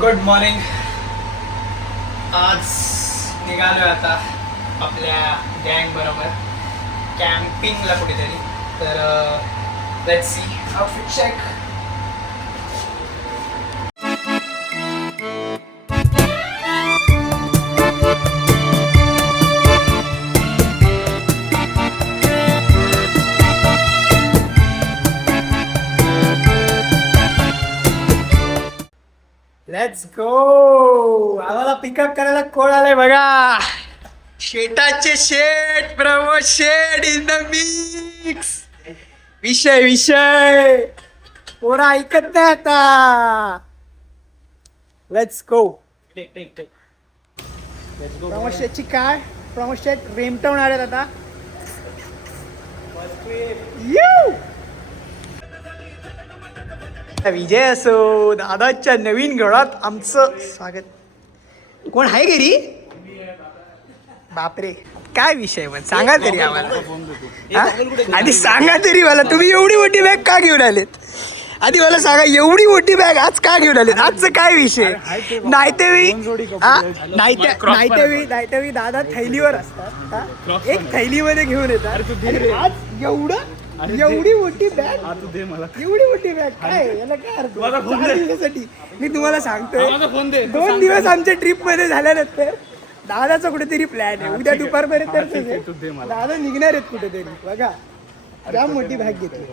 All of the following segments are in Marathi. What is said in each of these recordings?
Good morning. आज निघालो आता आपल्या गँग बरोबर कॅम्पिंगला कुठेतरी. तर let's see outfit check. Let's go. आम्हाला पिकअप करायला कोण आलंय बघा. शेटाचे शेट, Pramod Shet in the mix. विषय पोरा ऐकत नाही आता. Let's go. प्रमोद शेटची कार. प्रमोद शेट रेमटवणार आहेत आता. विजय असो दादाच्या नवीन घरात आमचं स्वागत. कोण आहे घरी? बापरे, काय विषय मग सांगा तरी आम्हाला. आधी सांगा तरी मला, तुम्ही एवढी मोठी बॅग का घेऊन आलेत? आधी मला सांगा, एवढी मोठी बॅग आज का घेऊन आलेत? आजचं काय विषय? नाहीतरी दादा थैलीवर असतात, एक थैलीमध्ये घेऊन येतात. आज एवढी मोठी बॅग, एवढी मोठी बॅग काय? याला काय अर्थ? 4 दिवसासाठी मी तुम्हाला सांगतोय. 2 दिवस आमच्या ट्रिप मध्ये झाल्यानंतर दादाचा कुठेतरी प्लॅन आहे. उद्या दुपारपर्यंत दादा निघणार आहेत कुठेतरी. बघा क्या मोठी बॅग घेतली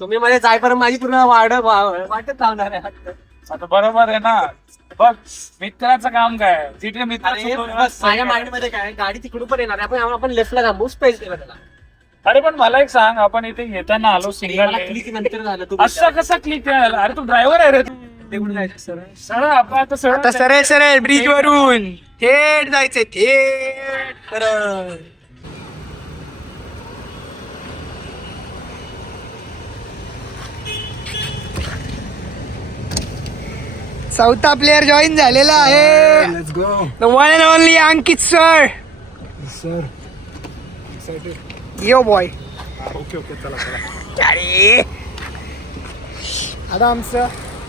तुम्ही मध्ये जायपर्यंत माझी पूर्ण वाटत लावणार आहे. आता बरोबर आहे ना. बघ, मित्राचं काम काय, जिथे मित्र माझ्या माइंड मध्ये काय, गाडी तिकडून पण येणार आहे, आपण लेफ्टला थांबू, स्पेस दिला त्याला. अरे पण मला एक सांग, आपण इथे येताना आलो सिंगल, क्लिक नंतर झालं. तू असं कसं क्लिक आहे? अरे तू ड्रायव्हर आहे रे. तिकडून जायचं सरळ. सरळ आपण आता सरळ आता सरळ सरळ ब्रिज वरून थेट जायचंय, थेट सरळ. चौथा प्लेअर जॉईन झालेला आहे. Let's go. The one and only Ankit sir. Yes, sir. Excited. Yo boy. Okay, चला. अरे आता आमचं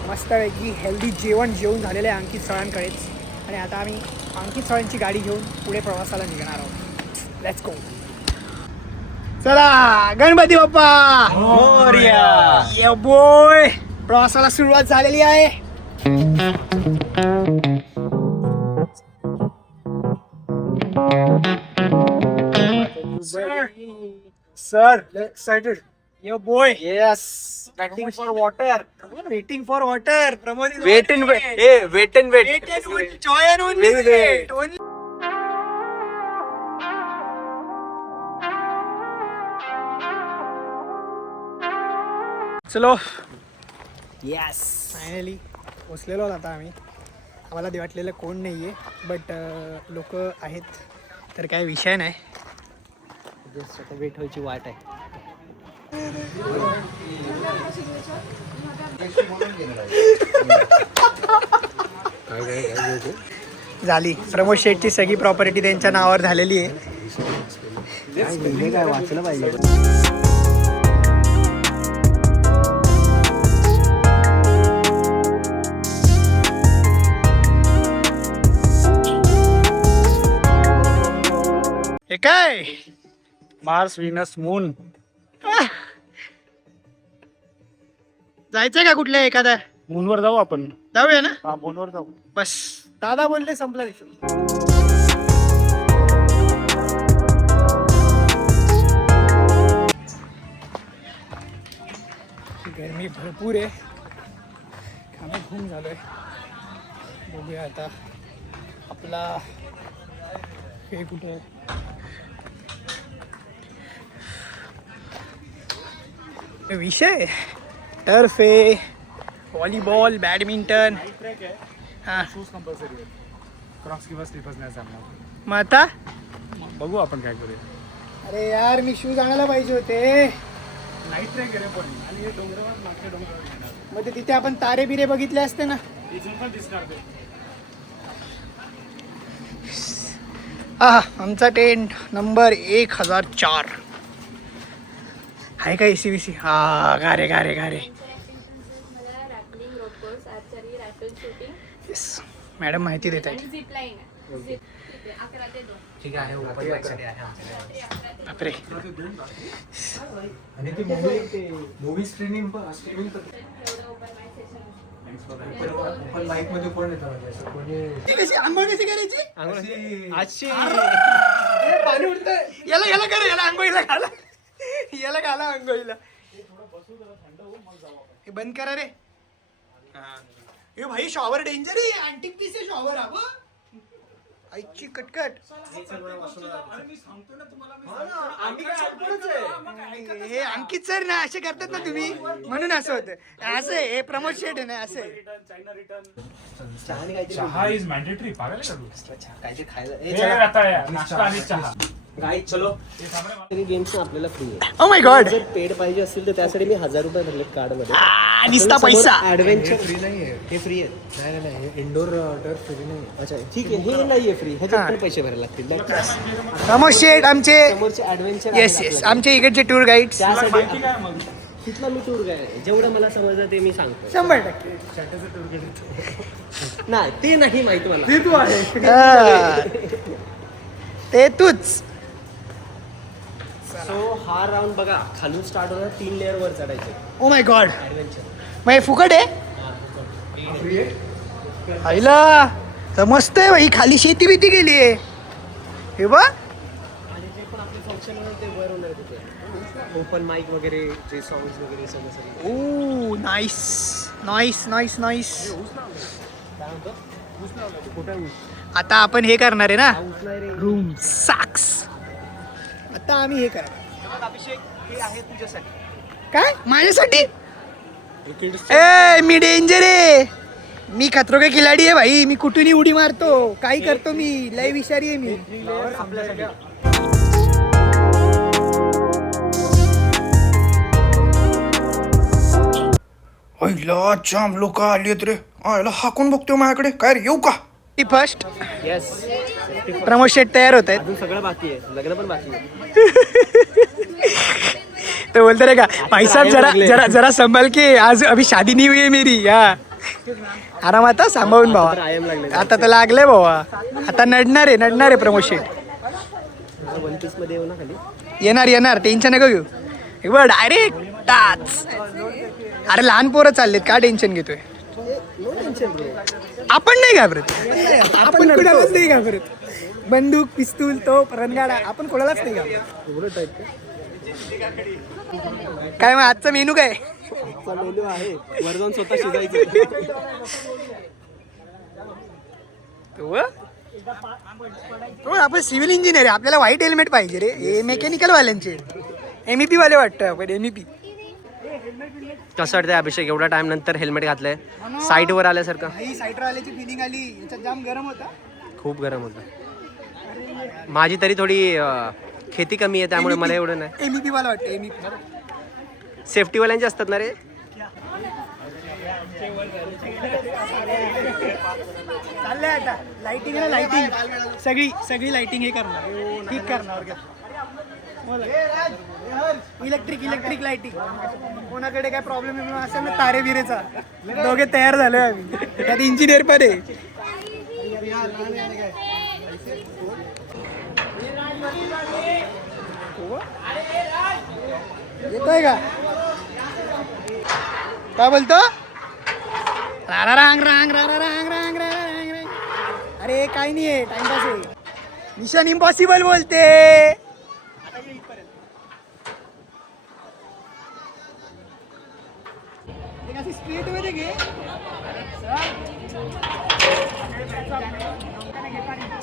मस्तपैकी हेल्दी जेवण जेवून झालेलं आहे अंकित सरांकडेच. आणि आता आम्ही अंकित सरांची गाडी घेऊन पुढे प्रवासाला निघणार आहोत. Let's go. चला गणपती बाप्पा मोरया. Yo boy. प्रवासाला सुरुवात झालेली आहे. Sir, excited. Yo boy. Yes. Waiting for water. Waiting for water. Pramod is Wait and wait. Hey, wait and wait. Wait and wait. Joy and only Wait. wait. Only. चलो. Yes. फायनली पोचलेलो आहोत आता आम्ही. आम्हाला ते वाटलेलं कोण नाही आहे, बट लोक आहेत, तर काय विषय नाही. आता वेट व्हायची वाट आहे. झाली. प्रमोद शेठची सगळी प्रॉपर्टी त्यांच्या नावावर झालेली आहे. काय वाचलं पाहिजे. हे काय? Mars, Venus, moon. जायचंय का कुठल्या एखाद्या? मूनवर जाऊ आपण. जाऊया ना. हा, मूनवर जाऊ. बस दादा बोलले संपला विषय. गरमी भरपूर आहे. खाणे घूम झालोय. बघूया आता आपला हे कुठे आहे. विषय टर्फ आहे, व्हॉलीबॉल, बॅडमिंटन. हां शूज कंपल्सरी आहे. क्रॉक्स किंवा स्लीपर्स नाही चालणार. मग आता बघू आपण काय करूया. अरे यार, मी शूज आणायला पाहिजे होते. नाईट ट्रेक गेले पण, आणि हे डोंगरावर मागच्या डोंगरावर येणार. मग तिथे आपण तारे बिरे बघितले असते ना. इथून पण दिसणार ते. हा, आमचा टेंट नंबर 1004 आहे का? AC BC? हा, गारे गारे गारे. Of course archery rifle shooting yes madam माहिती देत आणि आहेत. झिप लाईन आहे झिप 11 ते 2. ठीक आहे ओपन माईकसाठी आहे आमच्याकडे. बापरे आणि ती मूवी स्क्रीनिंग स्क्रीनिंग एवढं ओपन माईक सेशन पण माईक मध्ये कोण येतं म्हणजे असं कोणी आंघोळ कशी करायची आजची पाणी उडतंय याला याला करा याला आंघोळीला घाला याला घाला आंघोळीला हे बंद करा रे हे भाई शॉवर डेंजर आहे अँटिक पीस आहे शॉवर हा बघ. आईची कटकट हे अंकित सर ना असे करतात ना तुम्ही म्हणून असं होतं असं आहे हे प्रमोद शेट आहे ना असं आहे. चहा इज मॅन्डेटरी पागल आहे का तू? काहीतरी खायला हे आता आहे, नाश्ता आणि चहा. गाईड चलो गेम्स आपल्याला फ्री आहे. ओ माय गॉड जर पेड पाहिजे असतील तर त्यासाठी मी 1000 रुपये भरले कार्ड मध्ये. निस्ता पैसा ऍडव्हेंचर फ्री नाहीये. हे फ्री आहे. नाही इंडोर टर्फ फ्री नाही. अच्छा ठीक आहे हे नाहीये फ्री ह्याच्यात पण पैसे भरायला लागतील. प्रमोद शेट आमचे समोरचे ऍडव्हेंचर येस येस आमचे इकडचे टूर गाईड माहिती त्यासाठी काय मग? तिथला मी टूर गाईड जेवढं मला समजलं ते मी सांगतो. 100% नाही ते नाही माहिती मला. ते तू आहे ते तूच. सो हा राऊंड बघा खालून स्टार्ट होणार 3 लेअर वर चढायचे ओ माय गॉड ऍडव्हेंचर. मग हे फुकट आहे आईला तर मस्त आहे भाई खाली शेती बिती गेली आहे हे बघ. आणि जे पण आपले फंक्शन होणार ते वर होणार तिथे ओपन माईक वगैरे जे सॉंग्स वगैरे सगळं सगळं. ओ नाईस नाईस नाईस नाईस. काय म्हणतो कुठे आता आपण हे करणार आहे ना ऊस नाही रे. Room socks. आता आम्ही हे करणार अभिषेक हे आहे तुझ्यासाठी. काय माझ्यासाठी ए मी डेंजर आहे मी खतरो के खिलाडी आहे भाई मी कुठूनही उडी मारतो काही करतो मी लय विषारी आहे मी. आईला जाम लोक आली आहेत रे आईला हाकून बघतो माझ्याकडे काय रे येऊ का. फर्स्ट येस प्रमोद शेट तयार होत आहेत. अजून सगळं बाकी आहे लग्न पण बाकी आहे. तो बोलते रे का भाई साहब जरा जरा जरा संभाल के आज अभी शादी नहीं हुई है मेरी या आराम आता सांभाळून भावा आयम लागले आता तर लागले भावा आता नडणार आहे प्रमोद शेट. वन पीस मध्ये येऊ ना खाली. येणार येणार टेन्शन नका घेऊ हे बघ डायरेक्ट टाच. अरे लहान पोरं चाललेत का टेन्शन घेतोय. No tension bro. आपण नाही घाबरत आपण कोणालाच नाही घाबरत. बंदूक पिस्तूल तो रणगाडा आपण कोणालाच नाही घाबरत. एवढं टाईप काय मग आजचा मेनू काय मेनू आहे वर जाऊन स्वतः शिजायचं. तो आपण सिव्हिल इंजिनियर आहे आपल्याला व्हाईट हेल्मेट पाहिजे रे हे मेकॅनिकल वाल्यांचे MEP वाले वाटतं आपण MEP. कसं वाटतंय अभिषेक एवढा टाइम नंतर हेल्मेट घातलंय साईट वर आल्यासारखं. ही साईडवर आल्याची फिलिंग आली याच्यात जाम गरम होता. खूप गरम होतं. माझी तरी थोडी खेती कमी आहे त्यामुळे मला एवढं नाही. MEP वाला वाटतं MEP. सेफ्टीवाल्यांचे असतात ना रे. चाललंय आता लाइटिंग आहे लाइटिंग सगळी लाइटिंग हे करणार ठीक करणार इलेक्ट्रिक लाइटिंग. कोणाकडे काय प्रॉब्लेम असेल ना तारे बिरेचा दोघे तयार झालोय आम्ही त्यात इंजिनियर पण आहे. येतोय का काय बोलतो रांग रांग रांग रांग रांग रांग रांग. अरे काही नाही आहे टाइमपास आहे. मिशन इम्पॉसिबल बोलते. स्ट्रीट मध्ये घे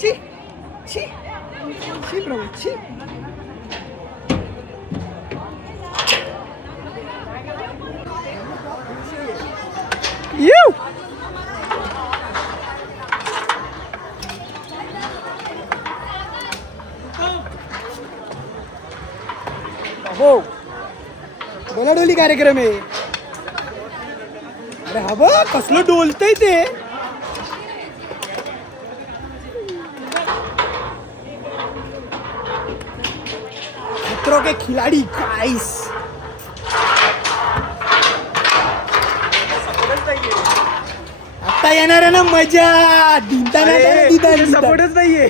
छी छी छी प्रभू छी. You. हो डोलाडोली कार्यक्रम आहे. अरे हा बघ कसलं डोलतंय ते. खतरों के खिलाड़ी गाइस. येणार आहे ना मजा. सपोर्टच नाहीये.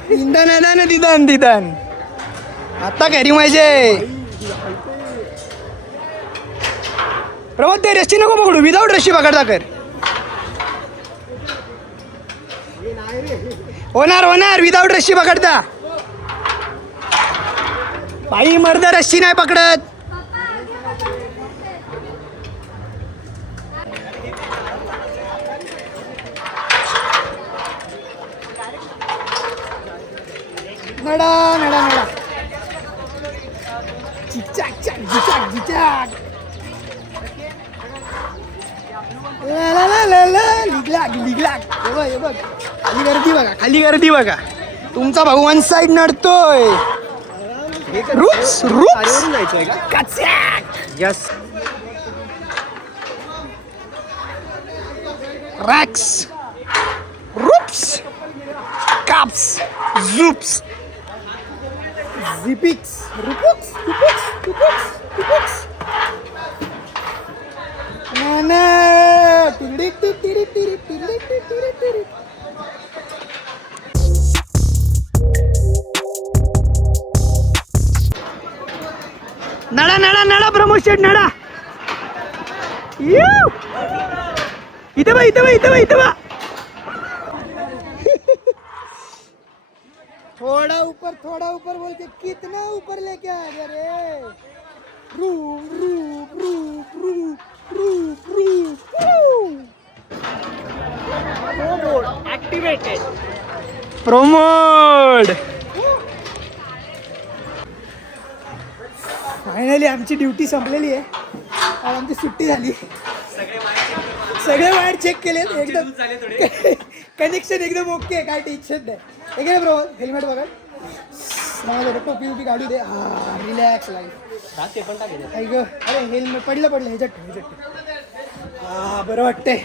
दिदान आता घरी मजा. प्रमोद ते रस्सी नको पकडू, विदाऊट रस्सी पकडता कर. होणार विदाऊट रस्सी पकडता. बाई मर्द रस्सी नाही पकडत. नडा चिचाक लिगलाक. हे बघ खाली गर्दी बघा. तुमचा भाऊ वन साइड नडतोय. यस रॅक्स रूप्स काप्स झुप्स झिपिक्स रुपुक्स नडा प्रमोशन नडा. इथं बा. थोड़ा ऊपर बोल के कितना ऊपर लेके आ गया रे. प्रमोद फायनली आमची ड्युटी संपलेली आहे. आणि आमची सुट्टी झाली. सगळे वायर चेक केले एकदम. कनेक्शन एकदम ओके, काय टेन्शन नाही. एक प्रमोद हेल्मेट बघा. टोपी काढू दे. हा रिलॅक्स लाईफ. अरे हेल्मेट पडलं ह्याच्यात. हा बरं वाटतंय.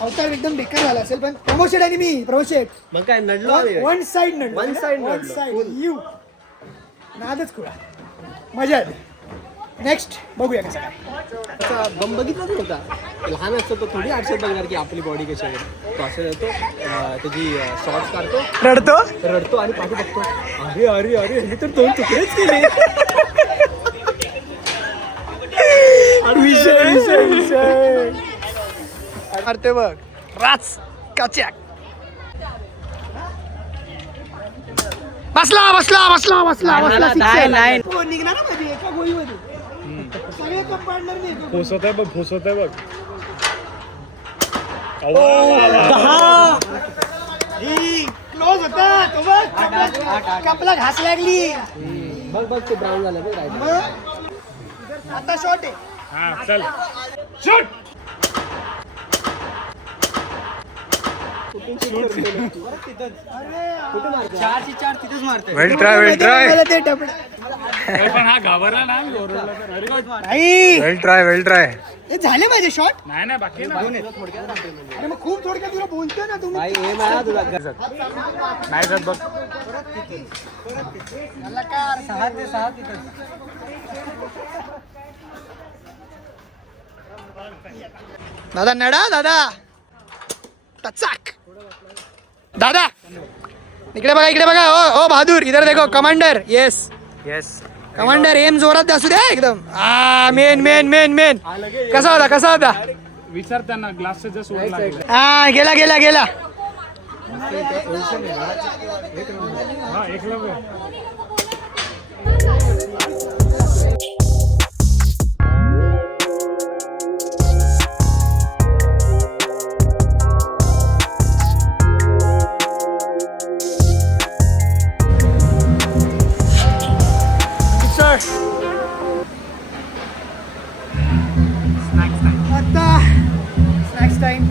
अवतार एकदम बेकार झाला असेल पण प्रमोशन आणि मी प्रमोशन मग काय नडलो. वन साइड यू नादच खुळा. मजा आली. नेक्स्ट बघूया कसं काय. बम बघितला नव्हता. लहान असतो तो थोडी आठशे बघणार की आपली बॉडी कशी आहे. तो असं येतो त्याची शॉर्ट्स काढतो रडतो आणि पाठी बघतो. अरे हे तर 2 तुकडेच केले. विषय मारते बघ. राच काच्याक बसला. निघणार मध्ये एका गोळीमध्ये सगळे कंपाऊंडर नाही. फोसत आहे बघ. क्लोज होता तो बघ. कपला घास लागली. बघ ते ब्राऊन झालं बघ. आता शॉट आहे. हा चल शूट. वेल ट्राय. पण हा घाबरला ना. वेल ट्राय. हे झाले माझे शॉट. नाही बाकी ना. अरे मग खूप थोडक्यात तुला बोलतोय ना तुम्ही. नाही जात बघ. दादा नडा दादा. टचाक दादा. इकडे बघा. ओ बहादूर इधर देखो. कमांडर. Yes commander. एम जोरात असू द्या एकदम. मेन कसा होता. विचार त्यांना ग्लासचा जस्ट वर लागला. हा गेला. हा एकलव्य. आता स्नॅक्स टाइम.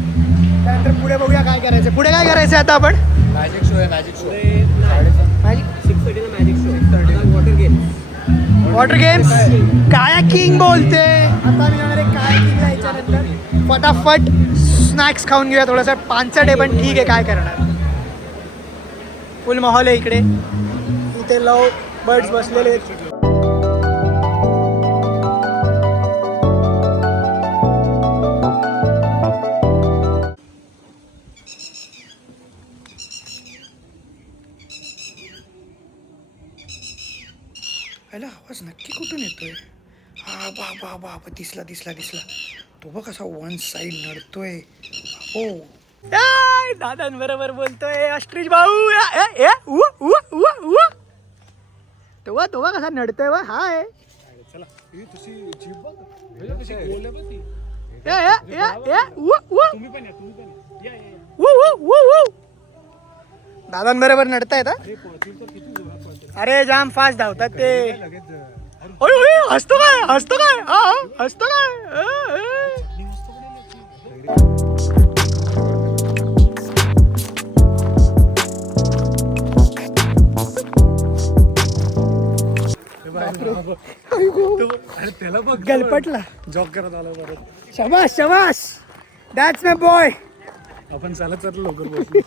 त्यानंतर पुढे बघूया काय करायचं. पुढे काय करायचं आता आपण. मॅजिक शो आहे. 6:30 magic show. Water games. Kayaking बोलते. आता मी जाणार आहे कायाकिंगला. याच्यानंतर फटाफट स्नॅक्स खाऊन घेऊया. थोडंसं पानसट आहे पण ठीक आहे, काय करणार. फुल माहोल आहे इकडे. इथे लव बर्ड्स बसलेले आहेत. ह्याला आवाज नक्की कुठून येतोय? हा बा दिसला. तो बघ कसा वन साइड नडतोय. हो दादा बरोबर बोलतोय अष्ट्रीज भाऊ. तो कसा नडतोय वा. हाय दादांबरोबर नडतायत. अरे जाम फास्ट धावतात ते. हसतो काय. त्याला बघ गलपटला. जॉग करत आला परत. शाबास दॅट्स माय बॉय. आपण चालत लवकर बसलो.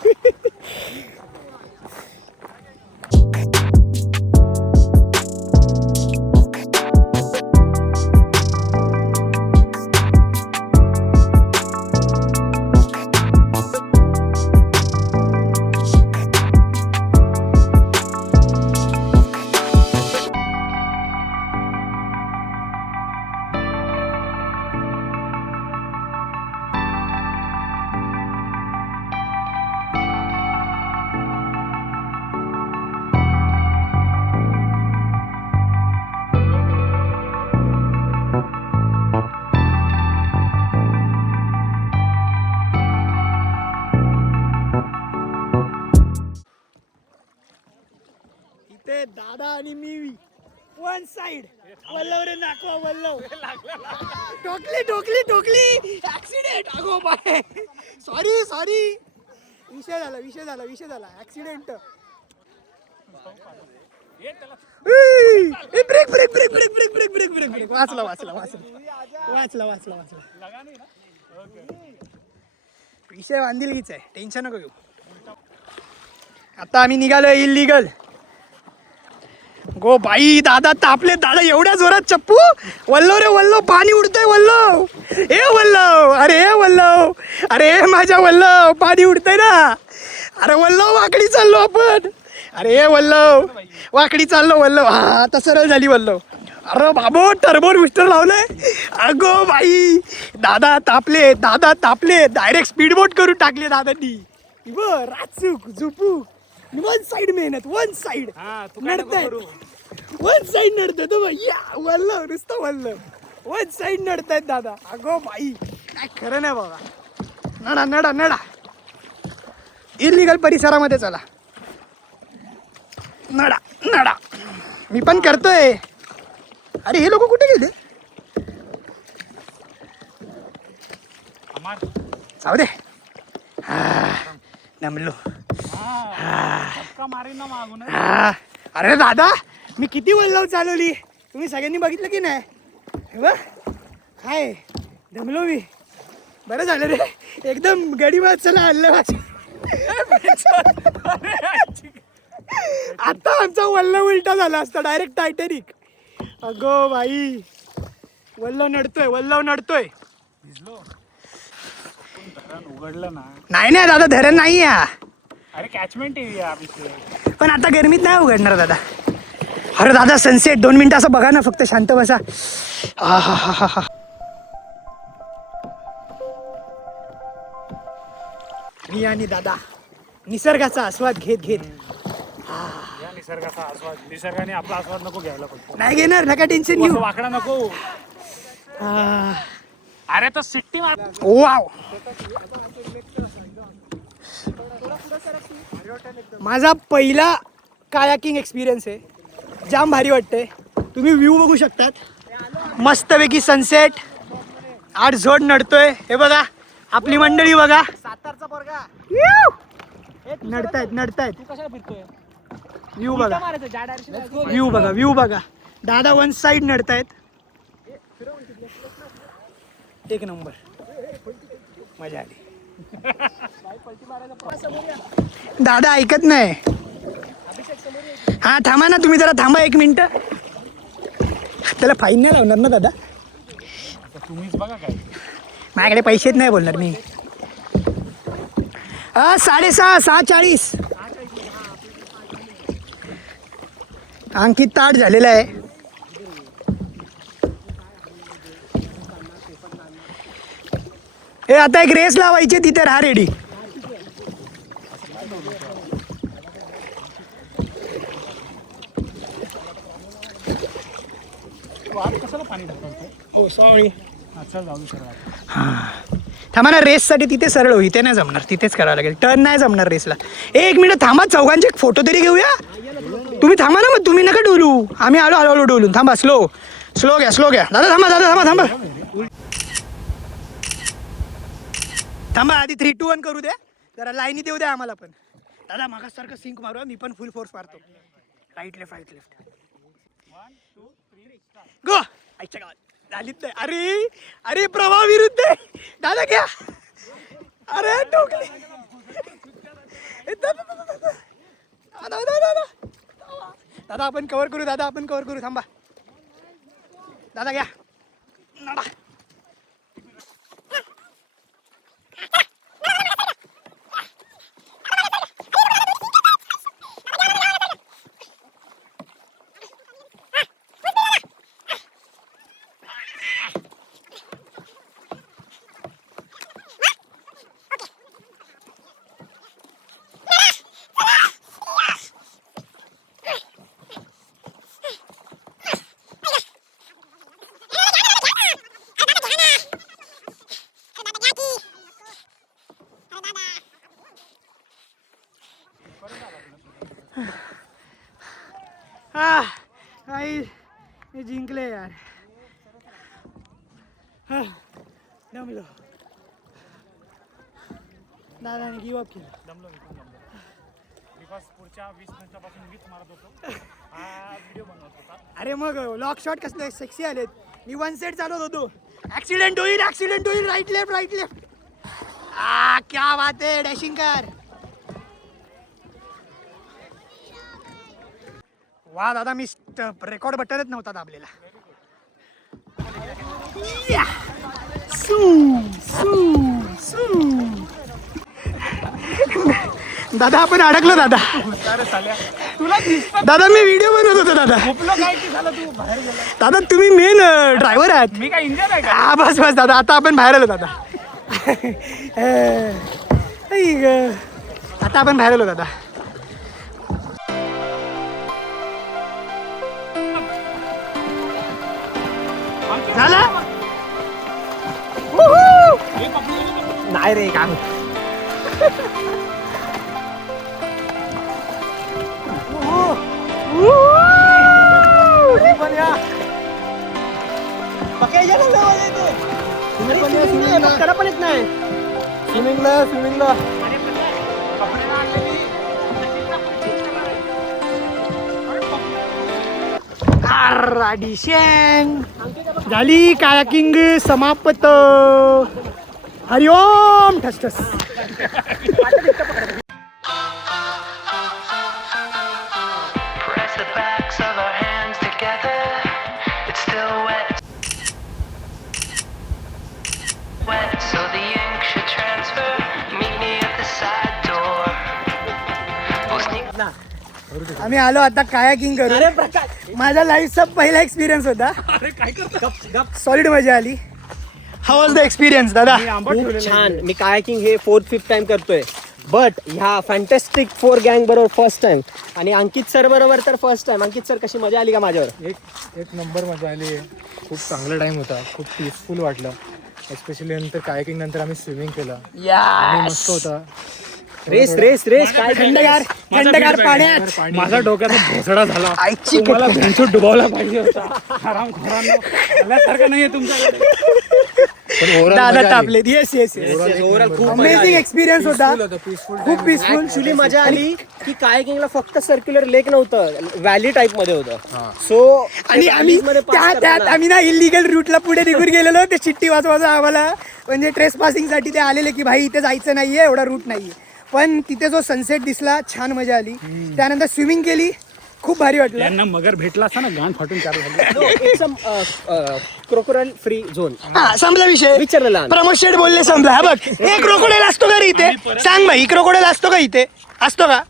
इथे दादा आणि मी वन साइड. वल्लव रे नाकवा वल्लव. टोकली ऍक्सिडेंट. अगो बाय सॉरी विषय झाला ऍक्सिडेंट. ब्रेक वाचला. विषय वांदिलगीच आहे. टेन्शन नको घेऊ. आता आम्ही निघालो इल्लीगल. गो बाई दादा तापले. दादा एवढ्या जोरात चप्पू. वल्लव पाणी उडतंय. वल्लव अरे माझ्या वल्लव पाणी उडतंय ना. अरे वल्लव वाकडी चाललो आपण. अरे वल्लव वाकडी चाललो. वल्लव हा आता सरळ झाली वल्लव. अरे बाबो टर्बो बुस्टर लावलंय. अगो बाई दादा तापले. डायरेक्ट स्पीड बोट करून टाकले दादांनी. राचूक झुपूक. वन साइड मेहनत. वन साइड नडताय. वन साइड नडत वल्लव नुसतं वल्लव. वन साइड नडतायत दादा. अगो बाई काय खरं नाही बाबा. नडा इलिगल परिसरामध्ये चला. नडा मी पण करतोय. अरे हे लोक कुठे गेले? जाऊ दे. नमलो. अरे दादा मी किती वल्लव चालवली तुम्ही सगळ्यांनी बघितलं की नाही? काय दमलो मी. बरं झालं रे एकदम गडी वाचला हल्लं. आता आमचा वल्लव उलटा झाला असता डायरेक्ट टायटॅनिक. अगो बाई वल्लव नडतोय. उघडलं ना. नाही दादा धरण नाही या. अरे कॅचमेंट एरिया. पण आता गरमीत नाही उघडणार दादा. अरे दादा सनसेट 2 मिनिटं असं बघा ना फक्त. शांत बसा. हा मी आणि दादा निसर्गाचा आस्वाद घेत या निसर्गाचा आस्वाद. निसर्गाने आपला आस्वाद नको घ्यायला. फक्त नाही घेणार. नका टेन्शन घेऊ. वाकडा नको. अरे तो सिट्टी मार. वाव माझा पहिला कायाकिंग एक्सपिरियन्स आहे. जाम भारी वाटतंय. तुम्ही व्ह्यू बघू शकतात मस्तपैकी सनसेट. 8 झोड नडतोय. हे बघा आपली मंडळी बघा. सातारचा पोरगा नडतायत. व्ह्यू बघा. दादा वन साइड नडतायत. एक नंबर मजा आली. दादा ऐकत नाही. हा थांबा ना तुम्ही जरा थांबा 1 मिनिट. त्याला फाईन नाही लावणार ना दादा? तुम्हीच बघा काय. माझ्याकडे पैसेच नाही बोलणार मी. 6:40 अंकित ताट झालेला आहे. हे आता एक रेस लावायची, तिथे राहा रेडी. हो सॉरी. थांबा ना, रेससाठी तिथे सरळ हो, इथे नाही जमणार, तिथेच करावं लागेल. टर्न नाही जमणार रेसला. एक मिनिट थांबा, चौघांचे एक फोटो तरी घेऊया. तुम्ही थांबा ना, मग तुम्ही नका डोलू, आम्ही आलो हळूहळू डोलून. थांबा, स्लो घ्या दादा, थांबा. थांबा आधी 3, 2, 1 करू द्या, जरा लाईनी देऊ द्या आम्हाला पण. दादा मागासारखं सिंक मारू, मी पण फुल फोर्स मारतो. राईट लेफ्ट 1, 2, 3 गो. आईच्या गावात झालीच नाही. अरे प्रवाह विरुद्ध आहे. दादा घ्या. अरे टोकली. दादा आपण कव्हर करू, थांबा. दादा घ्या. हे जिंकले यार. दमलो. दादाने गिव अप केलं. पुढच्या 20 मिनिटापासून मीच मारत होतो, हा व्हिडिओ बनवत होता. अरे मग लॉक शॉट कसले सेक्सी आलेत. मी 1 सेट चालवत होतो. ऍक्सिडेंट होईल. Right left. क्या बात आहे डॅशिंग कार. वा दादा, मी रेकॉर्ड बटनच नव्हता दाबलेला. दादा आपण अडकलो दादा. दादा मी व्हिडिओ बनवत होतो दादा. तुम्ही मेन ड्रायव्हर आहात, मी काय इंजिन आहे का? हा बस दादा, आता आपण बाहेर आलो दादा. आता आपण बाहेर आलो दादा. झाला नाही रे काम. पण येत नाही स्विमिंगला. ॲडिशन झाली. कायाकिंग समाप्त. हरिओम ठस. आम्ही आलो आता कायाकिंग करू. माझा लाईफचा पहिला एक्सपिरियन्स होता. सॉलिड मजा आली. हाऊ वॉज द एक्सपिरियन्स दादा? खूप छान. मी कायाकिंग हे 4th 5th टाइम करतोय, बट ह्या फॅन्टॅस्टिक 4 गँग बरोबर फर्स्ट टाइम, आणि अंकित सर बरोबर तर फर्स्ट टाइम. अंकित सर कशी मजा आली का माझ्यावर? एक नंबर मजा आली. खूप चांगला टाइम होता, खूप पीसफुल वाटलं. एस्पेशली नंतर कायाकिंग नंतर आम्ही स्विमिंग केलं आणि मस्त होता. रेस काय थंडगार पाण्यात माझा डोक्याचा भोसडा झाला. आईची मला भेंचूत डुबावला पाहिजे होता. आराम खोरांसारखं नाहीये तुमच्याकडे. दादा तापले. येस ओव्हरऑल खूप अमेझिंग एक्सपिरियन्स होता. खूप पीसफुल. ऍक्च्युली मजा आली की कायाकिंगला फक्त सर्क्युलर लेक नव्हतं, व्हॅली टाईप मध्ये होतं. सो आणि आम्ही त्यात आम्ही ना इलिगल रूटला पुढे निघून गेलेलो. ते चिठ्ठी वाचवायचं आम्हाला, म्हणजे ट्रेस पासिंग साठी ते आलेले की भाई इथे जायचं नाहीये, एवढा रूट नाहीये. पण तिथे जो सनसेट दिसला, छान मजा आली. त्यानंतर स्विमिंग केली, खूप भारी वाटलं. यांना मगर भेटला असता ना, गाण फाटून चालू झाली. Crocodile free zone. संपला विषय. विचारलेला प्रमोद शेठ बोलले संपला. हा बघ, एक क्रोकोडाईल असतो का रे इथे? सांग भाई, क्रोकोडाईल असतो का इथे? असतो का?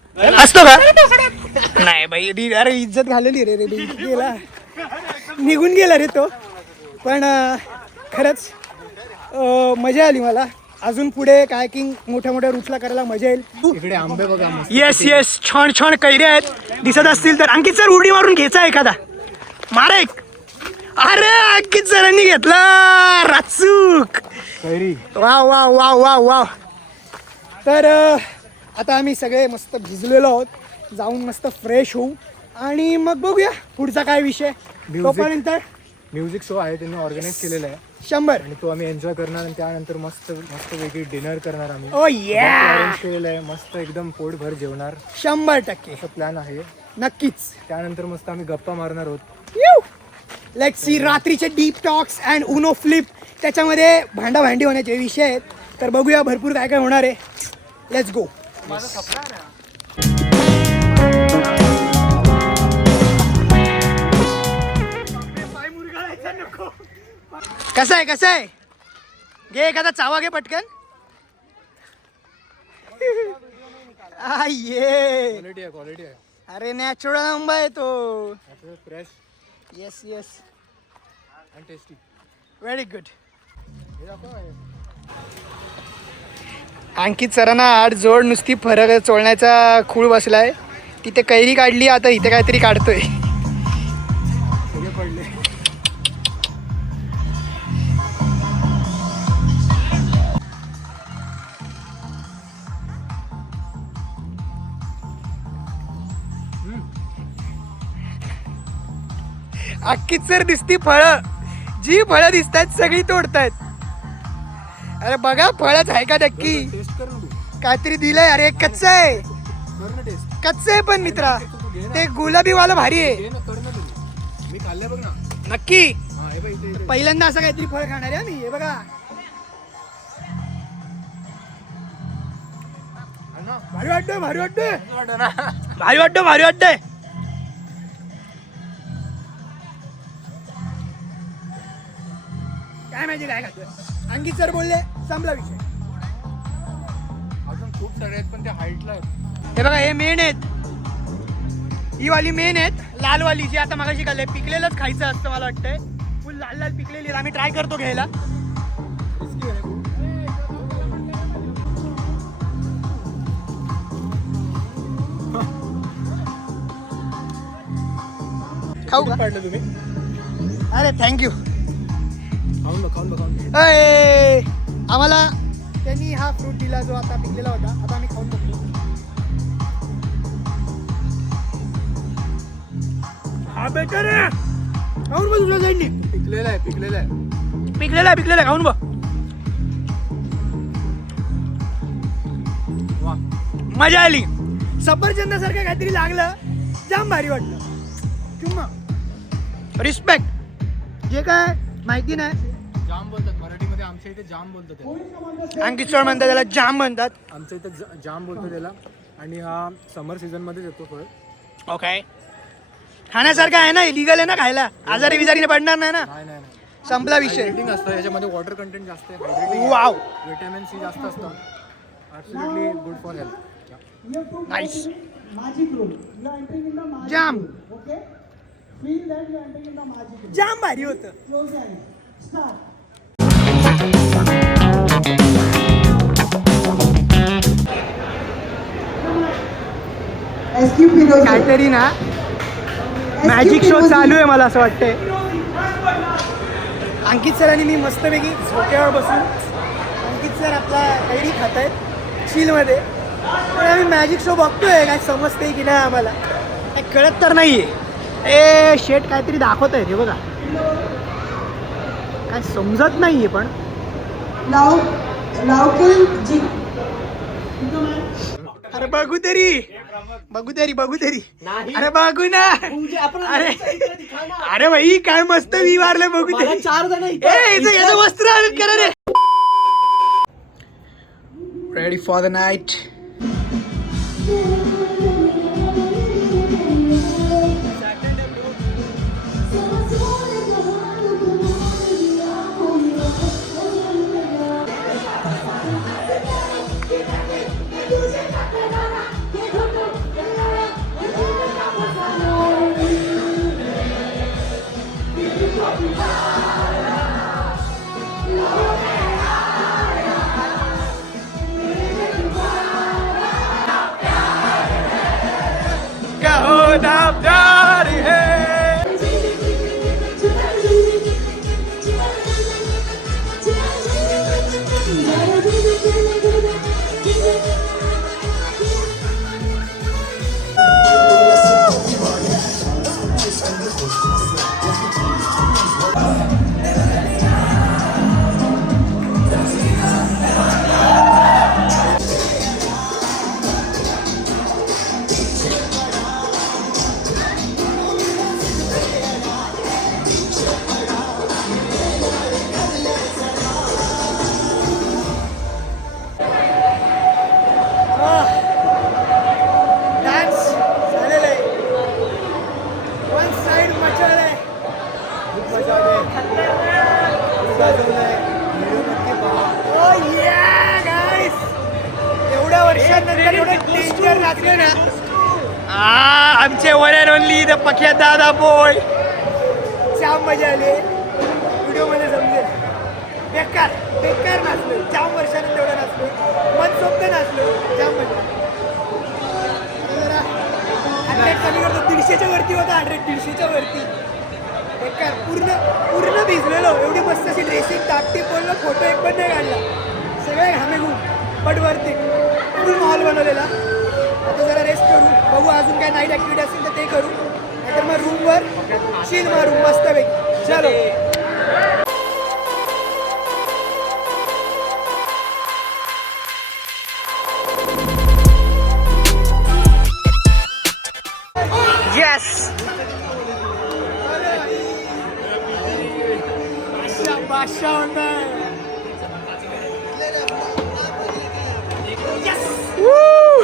नाही भाई, अरे इज्जत घालवली रे. गेला, निघून गेला रे तो. पण खरंच मजा आली मला. अजून पुढे कायकिंग मोठ्या मोठ्या रूट्सला करायला मजा येईल. इकडे आंबे बघा मस्त. येस येस, छान छान कैऱ्या आहेत. दिसत असतील तर अंकित सर उडी मारून घ्यायचा एखादा, मारा एक. अरे अंकित सरांनी घेतला राचूक. कैरी वा वा वा वा वा. तर आता आम्ही सगळे मस्त भिजलेलो आहोत. जाऊन मस्त फ्रेश होऊ आणि मग बघूया पुढचा काय विषय. तोपर्यंत म्युझिक शो आहे त्यांनी ऑर्गनाईज केलेला आहे 100. आणि तो आम्ही एन्जॉय करणार आणि त्यानंतर मस्त मस्त वेगळी डिनर करणार आम्ही. ओ या, अरेंज केलेलं आहे मस्त एकदम पोटभर जेवणार 100% असं प्लॅन आहे. नक्कीच. त्यानंतर मस्त आम्ही गप्पा मारणार आहोत. लेट्स सी, रात्रीचे deep talks and Uno flip, त्याच्यामध्ये भांडाभांडी होण्याचे विषय आहेत. तर बघूया भरपूर काय काय होणार आहे. Let's go. कसं आहे कसं आहे, घे एखादा चावा घे पटकन. ये क्वालिटी आहे अरे नॅचरल आंबा आहे तो. फ्रेश येस येस, आणि टेस्टी. Very good. अंकित सरांना आठ जोड नुसती फरक चोळण्याचा खूळ बसलाय. तिथे कैरी काढली, आता इथे काहीतरी काढतोय. सगळे पडले. अंकित सर दिसती फळं, जी फळं दिसतात सगळी तोडतायत. अरे बघा फळच आहे का नक्की, टेस्ट कर ना तू. काहीतरी दिलंय. अरे कच्चं आहे, कर ना टेस्ट. कच्चं आहे पण मित्रा, ते गुलाबी वाला भारी आहे. घे ना, कर ना तू. मी खाल्लं बघ ना. नक्की हा हे बघ इथे इथे. पहिल्यांदा असं काहीतरी फळ खाणार आहे मी. हे बघा, अण्णा, भारी वाटतंय भारी वाटतंय वाटतं ना. भारी वाटतं भारी वाटतंय. काय माहिती काय खातोय. अंकित सर बोलले संपला विषय. अजून खूप सारे आहेत पण ते हाईटला आहेत. हे बघा, हे मेन आहेत. ही वाली मेन आहेत, लाल वाली जी आता मागाशी खाल्ले. पिकलेलंच खायचं असतं मला वाटतंय. फुल लाल लाल पिकलेली. आम्ही ट्राय करतो घ्यायला. खाऊ का? पाडलं तुम्ही. अरे थँक्यू. खाऊन बघ खाऊन बघ खाऊन बघ. अय, आम्हाला त्यांनी हा फ्रूट दिला जो आता पिकलेला होता. आता आम्ही खाऊन बघतो. हा बेटर आहे. खाऊन बघ तुझ्या साईडनी. पिकलेलं आहे पिकलेलं आहे. पिकलेला आहे पिकलेला आहे, खाऊन बघ. वा मजा आली. सफरचंदासारखं काहीतरी लागलं, जाम भारी वाटलं. किंवा रिस्पेक्ट. जे काय माहिती नाही, जाम बोलतात मराठीमध्ये. आमच्या इथे जाम बोलतात त्याला. अंकित सर म्हणतात त्याला, जाम म्हणतात. आमच्या इथे जाम बोलतो त्याला. आणि हा समर सीझन मध्येच येतो फळ. ओके, खाण्यासारखं आहे ना, इलिगल आहे ना खायला. आजारी बिजारीने पडणार नाही ना. नाही नाही नाही. संपला विषय. हायड्रेटिंग असतं याच्यामध्ये. वॉटर कंटेंट जास्त आहे. हायड्रेटिंग. वाव, विटॅमिन सी जास्त असतं. Absolutely good for health. Nice. जाम जाम भारी होतं. काहीतरी ना मॅजिक शो चालू आहे मला असं वाटतंय. अंकित सरांनी मी मस्तपैकी झोक्यावर बसून, अंकित सर आपला कैरी खात आहेत चिलमध्ये. पण आम्ही मॅजिक शो बघतोय. काय समजते की नाही आम्हाला काय कळत तर नाहीये. ए शेट काहीतरी दाखवत आहे. हे बघा, काय समजत नाहीये. पण अरे बघू तरी बघू तरी बघू तरी. अरे बघू ना. अरे अरे भाई काय मस्त मी मारलं. बघू तरी. 4 जण याचं वस्त्र करा रे. Ready for the night. Dance झालेला आहे. वन साइड मचाले. खूप मजा आली. Oh yeah, guys. एवढ्या वर्षांनंतर एवढं डेंजर नाचले ना. आमचे वन अँड ओनली द पख्या दादा बॉय. जाम मजा आली. व्हिडिओ मध्ये समजेल. बेकार बेकार नाचलो. जाम वर्षानंतर एवढं नाचलो. मनसोक्त नाचलो. जाम मजा. जरा 100 कमी करतो. 150च्या वरती होता. 150च्या वरती. बेकार पूर्ण भिजलेलो. एवढी मस्त अशी ड्रेसिंग टापटी बोललो. फोटो एक पण नाही काढला. सगळे घामे घुम बट वरती फुल माहोल बनवलेला. आता जरा रेस्ट करू. बघू अजून काय नाईट ॲक्टिव्हिटी असेल तर ते करू. नाहीतर मग रूमवर चिल मारू मस्तपैकी. चलो. येस. बादशाह होता है. Yes! Woo!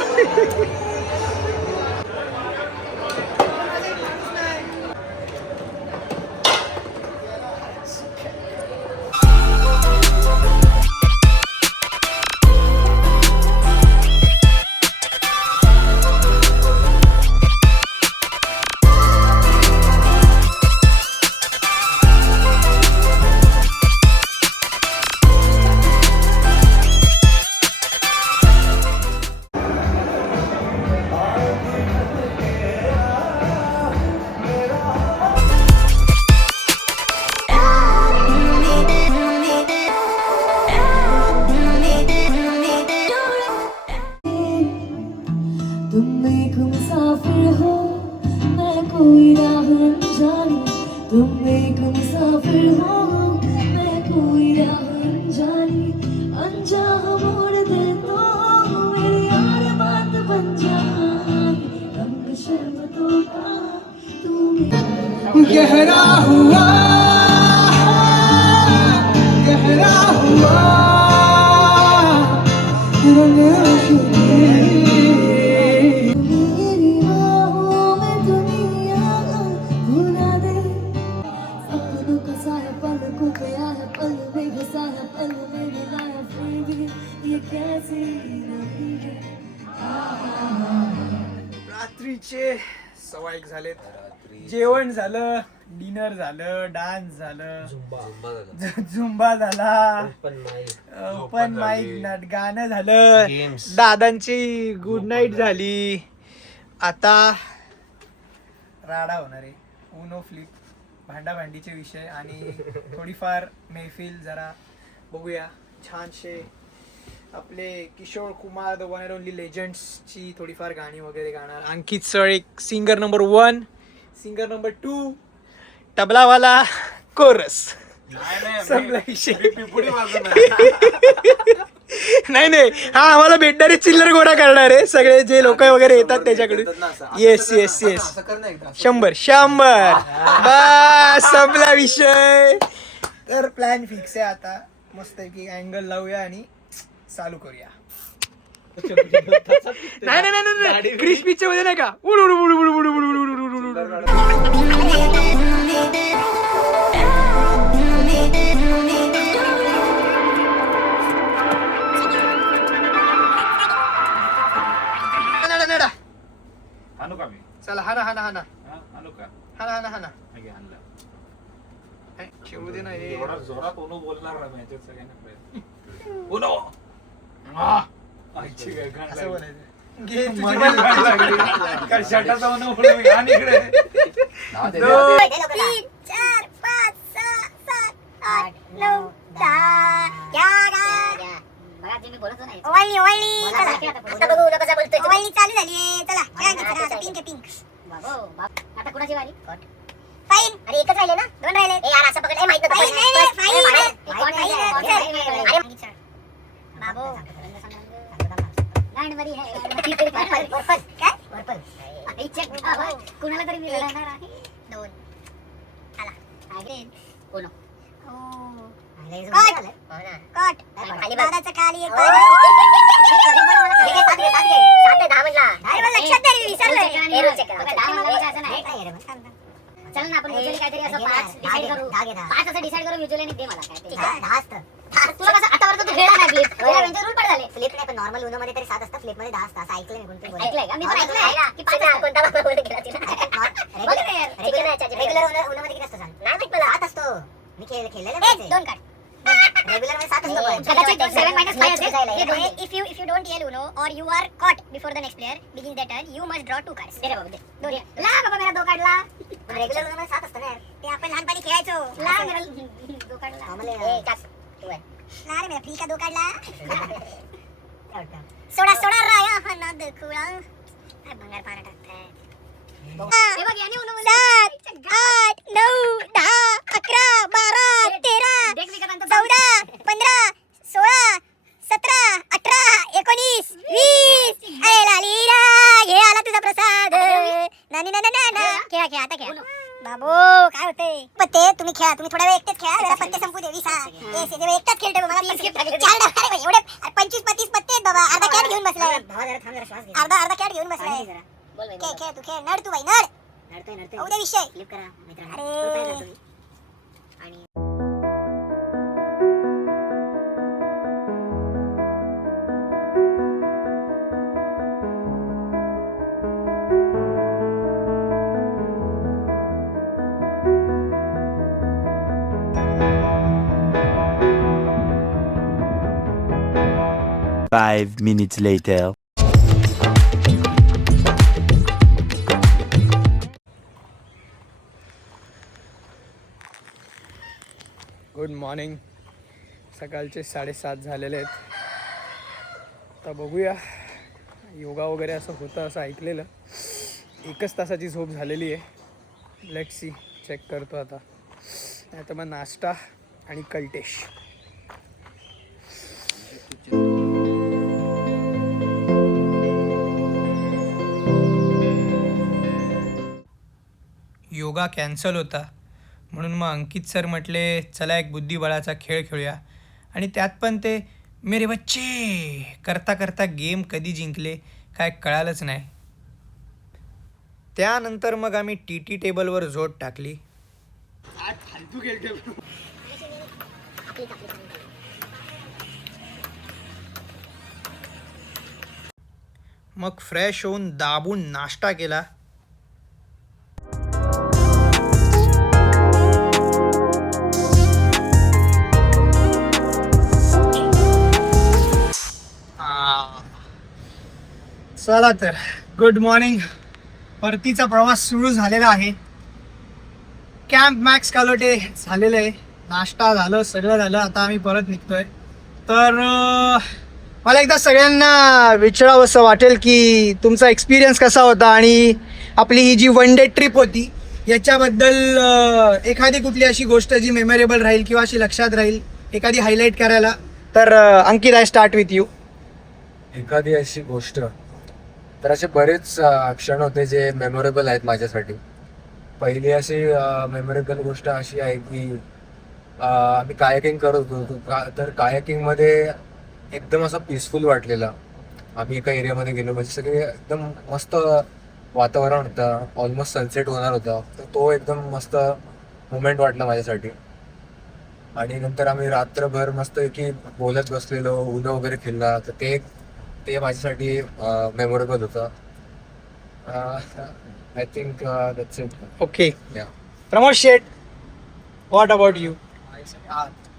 तुम एक मुसाफिर हो मैं कोई राह अनजानी. तुम एक मुसाफिर हो मैं कोई राह अनजानी. अनजान मोड़ दे तो मेरी यार बात बन जाए. रंग शर्बतों का तू गहरा हुआ गहरा हुआ रंग मेरी बाहों में दुनिया भुला दे. सपनों का साया पलकों पे आया. पल में घुसा है पल में मिलाया. फिर भी ये कैसी नदी है. रात्रीचे 1:15 झालेत. जेवण झालं. डिनर झालं. डान्स झालं. झुंबा झाला. ओपन माईक गाणं झालं. दादांची गुड नाईट झाली. आता राडा होणार आहे. उनो फ्लिप भांडाभांडीचे विषय आणि थोडीफार मैफिल जरा बघूया. छानशे आपले Kishore Kumar the one and only लेजंड्सची थोडीफार गाणी वगैरे गाणार. अंकित सर एक सिंगर नंबर 1. सिंगर नंबर 2 तबलावाला कोरस. संपला विषय. नाही हा आम्हाला भेटणारे चिल्लर गोळा करणार आहे सगळे जे लोक वगैरे येतात त्याच्याकडून. येस 100 बस संपला विषय. तर प्लॅन फिक्स आहे. आता मस्त की अँगल लावूया आणि चालू करूया. नाही क्रिश पिक्चर मध्ये नाही का चला हाना ठेवू दे ना हे. जोरात ओनो बोलणार ना मॅचेस सगळ्यांना. असं बोलायचं. शर्टाचा ओनो बोलून घाण इकडे. 2 3 4 5 6 7 8 9 10 11. बघा तुम्ही बोलतो नाही. ओळली आता बघू उद्या कसा बोलतोय. ओळली चालू झाली. चला आता पिंक. बाबो आता कुणाची वारी? फाईन. अरे एकच राहिले ना. 2 राहिले. ए यार असं पकड. ए माहित नव्हतं. बाबो गांडवरी आहे. पर्पल काय कुणाला तरी मिळणार आहे. 2 आला अगेन कोण कट खाली बाराचा खाली एक काहीतरी असं 5 डिसाइड करू 5 असं डिसाइड करू म्युच्युअली आणि दे मला काय 10 असतं तुला कसं आतापर्यंत तू खेळला नाही फ्लिप त्यांचे रूल पड झाले फ्लिप नाही पण नॉर्मल उनो मध्ये तरी 7 असतं फ्लिप मध्ये 10 असतं असं ऐकलं मी कोणतरी ऐकलंय का मी पण ऐकलंय की 5 कोणता बाबा बोलत गेला तिला रेग्युलर उनो मध्ये किती असतं सांग नाही माहित मला 7 असतो मी खेळलेलं नाही 2 काढ रेग्युलर मध्ये 7 असतं कदाचित 7 - 5 असेल if you don't yell UNO or you are caught before the next player begin that turn you must draw 2 cards दे रे बाबा दे ला बाबा मेरा 2 काढला पण रेग्युलर उनो मध्ये 7 असतं ना ते आपण लहानपणी खेळायचो ला मेरा 2 काढला आम्हाला टाक तू आहे ला रे मेरा फ्री का 2 काढला सोडा सोडा राया हा नाद खुळा काय भंगार पारा टाकताय हे बघ याने उनो 7 8 9 10 11 12 13 14 15 16 17 18 19 20 अरे लालीला घे आला तुझा प्रसाद नानी ना ना ना खेळा खेळा आता खेळा बाबू काय होतंय पत्ते तुम्ही खेळा तुम्ही थोडा वेळ एकटेच खेळा जरा पत्ते संपू दे 20 ए से एकटाच खेळते मला 4 अरे एवढे 25 35 पत्ते आहेत बाबा अर्धा कॅट घेऊन बसलाय भावा जरा थांब जरा श्वास घे अर्धा कॅट घेऊन बसलाय खेळ खेळ तू खेळ नड तू बाई नड नडतोय उद्या विषय क्लिप करा मित्रांनो अरे आणि Five minutes later. Good morning. सकाळचे 7:30 झालेले आहेत. आता बघूया योगा वगैरे असं होतं असं ऐकलेलं. 1 तासाची झोप झालेली आहे. लेट्स सी चेक करतो आता. नाही तर मग नाश्ता आणि कल्टेश. योगा कॅन्सल होता म्हणून मग अंकित सर म्हटले चला एक बुद्धिबळाचा खेळ खेळूया. आणि त्यात पण ते मेरे बच्चे करता करता गेम कधी जिंकले काय कळालंच नाही. त्यानंतर मग आम्ही TT टेबलवर जोड टाकली. मग फ्रेश होऊन दाबून नाश्ता केला. चला तर गुड मॉर्निंग. परतीचा प्रवास सुरू झालेला आहे. कॅम्प मॅक्स कालोटे झालेलं आहे. नाश्ता झालं सगळं झालं. आता आम्ही परत निघतोय. तर मला एकदा सगळ्यांना विचारावं असं वाटेल की तुमचा एक्सपिरियन्स कसा होता आणि आपली ही जी 1 डे ट्रिप होती याच्याबद्दल एखादी कुठली अशी गोष्ट जी मेमोरेबल राहील किंवा अशी लक्षात राहील एखादी हायलाईट करायला. तर अंकित आय स्टार्ट विथ यू. एखादी अशी गोष्ट तर असे बरेच क्षण होते जे मेमोरेबल आहेत माझ्यासाठी. पहिली अशी मेमोरेबल गोष्ट अशी आहे की आम्ही कायाकिंग करत होतो. तर कायाकिंगमध्ये एकदम असं पीसफुल वाटलेलं. आम्ही एका एरियामध्ये गेलो म्हणजे सगळे एकदम मस्त वातावरण होतं. ऑलमोस्ट सनसेट होणार होता. तर तो एकदम मस्त मुमेंट वाटला माझ्यासाठी. आणि नंतर आम्ही रात्रभर मस्त की बोलत बसलेलो, उनो वगैरे खेळला. तर ते माझ्यासाठी मेमोरेबल होतं. I think that's it. Okay. Pramod Shet, what about you?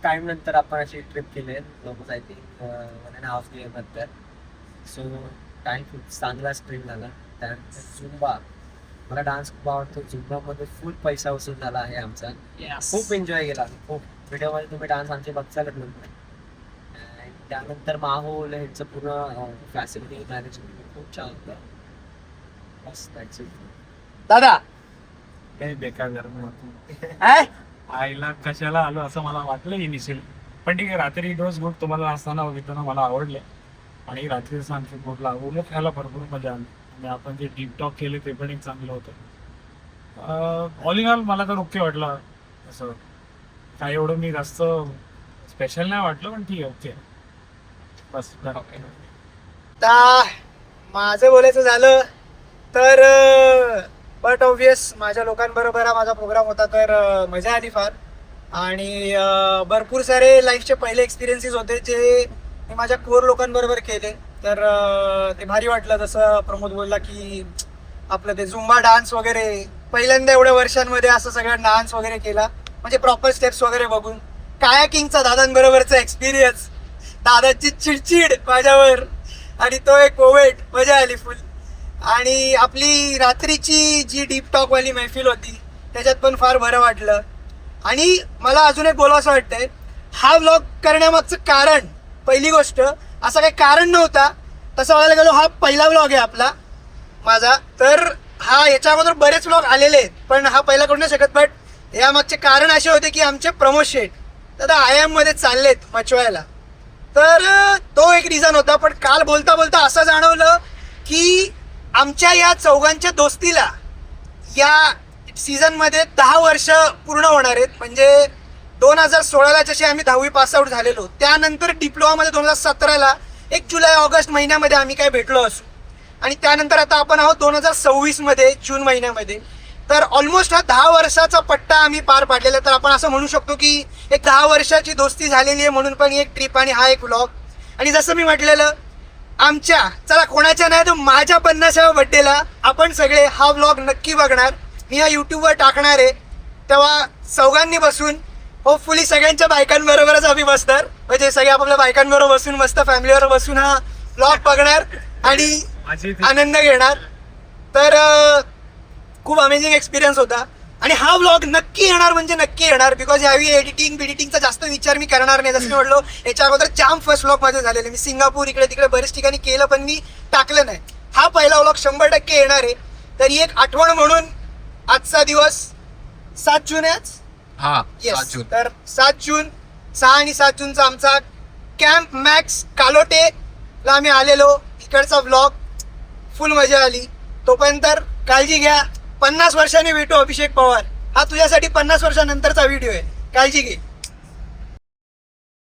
Time नंतर आपण अशी ट्रिप केली जवळपास आय थिंक 1.5 year नंतर. सो टाइम खूप चांगला स्ट्रीम झाला. त्यानंतर झुंबा, मला डान्स खूप आवडतो. झुंबामध्ये फुल पैसा वसूल झाला आहे आमचा. खूप एन्जॉय केला. खूप व्हिडिओमध्ये तुम्ही डान्स आमचे बघचालच नंतर. त्यानंतर माहोल ह्याचं पूर्ण फॅसिलिटी मॅनेजमेंट खूप छान होतं. बस दॅट्स इट. दादा काही बेकार गरम होतं. आईला कशाला आलो असं मला वाटलं इनिशियल. पण ठीक आहे, रात्री इट वॉज गुड. तुम्हाला असताना बघितलं ना मला आवडले. आणि रात्री सांगतो बोटला उलट खायला भरपूर मजा आली. आणि आपण जे डीप टॉक केले ते पण एक चांगलं होतं. ऑल इन ऑल मला तर ओके वाटलं. असं काय एवढं मी जास्त स्पेशल नाही वाटलं, पण ठीक आहे ओके बस. आता माझं बोलायचं झालं तर बट ऑब्वियस माझ्या लोकांबरोबर हा माझा प्रोग्राम होता, तर मजा आली फार. आणि भरपूर सारे लाईफचे पहिले एक्सपिरियन्सेस होते जे मी माझ्या कोर लोकांबरोबर केले, तर ते भारी वाटलं. जसं प्रमोद बोलला की आपलं ते झुंबा डान्स वगैरे पहिल्यांदा एवढ्या वर्षांमध्ये असं सगळं डान्स वगैरे केला, म्हणजे प्रॉपर स्टेप्स वगैरे बघून. कायाकिंगचा दादांबरोबरचा एक्सपिरियन्स, दादाची चिडचिड माझ्यावर आणि तो एक मोमेंट, मजा आली फुल. आणि आपली रात्रीची जी डीप टॉकवाली मैफिल होती त्याच्यात पण फार बरं वाटलं. आणि मला अजून एक बोलावं असं वाटतंय, हा व्लॉग करण्यामागचं कारण, पहिली गोष्ट असं काही कारण नव्हता. तसं बघायला गेलो हा पहिला व्लॉग आहे आपला माझा, तर हा याच्या अगोदर बरेच व्लॉग आलेले आहेत पण हा पहिला करू नाही शकत. बट यामागचे कारण असे होते की आमचे प्रमोद शेठ दादा IIM मध्ये चाललेत मचवायला, तर तो एक रिझन होता. पण काल बोलता बोलता असं जाणवलं की आमच्या या चौघांच्या दोस्तीला या सीझनमध्ये 10 वर्ष पूर्ण होणार आहेत. म्हणजे 2016ला जसे आम्ही 10वी पासआउट झालेलो, त्यानंतर डिप्लोमामध्ये 2017ला 1 जुलै ऑगस्ट महिन्यामध्ये आम्ही काय भेटलो असू, आणि त्यानंतर आता आपण आहोत 2026मध्ये जून महिन्यामध्ये. तर ऑलमोस्ट हा 10 वर्षाचा पट्टा आम्ही पार पाडलेला. तर आपण असं म्हणू शकतो की एक 10 वर्षाची दोस्ती झालेली आहे, म्हणून पण एक ट्रिप आणि हा एक व्लॉग. आणि जसं मी म्हटलेलं, आमच्या चला कोणाच्या नाही तर माझ्या 50व्या बड्डेला आपण सगळे हा व्लॉग नक्की बघणार. मी हा यूट्यूबवर टाकणार आहे, तेव्हा चौघांनी बसून होपफुली सगळ्यांच्या बायकांबरोबरच आम्ही बसणार, म्हणजे सगळे आपापल्या बायकांबरोबर बसून मस्त फॅमिलीवर बसून हा व्लॉग बघणार आणि आनंद घेणार. तर खूप अमेझिंग एक्सपिरियन्स होता. आणि हा व्लॉग नक्की येणार म्हणजे नक्की येणार, बिकॉज यावेळी एडिटिंगचा जास्त विचार मी करणार नाही. जसं मी म्हटलो, याच्या अगोदर जाम फर्स्ट व्लॉग माझे झालेले, मी सिंगापूर इकडे तिकडे बरेच ठिकाणी केलं पण मी टाकलं नाही. हा पहिला व्लॉग 100% येणार आहे. तर ही एक आठवण म्हणून आजचा दिवस 7 जून आहे. Yes. तर 7 जून 6 आणि 7 जूनचा आमचा कॅम्प मॅक्स कालोटेला आम्ही आलेलो. इकडचा व्लॉग फुल मजा आली. तोपर्यंत काळजी घ्या. 50 वर्षांनी भेटू. अभिषेक पवार, हा तुझ्यासाठी 50 वर्षानंतरचा व्हिडिओ आहे. काळजी घे.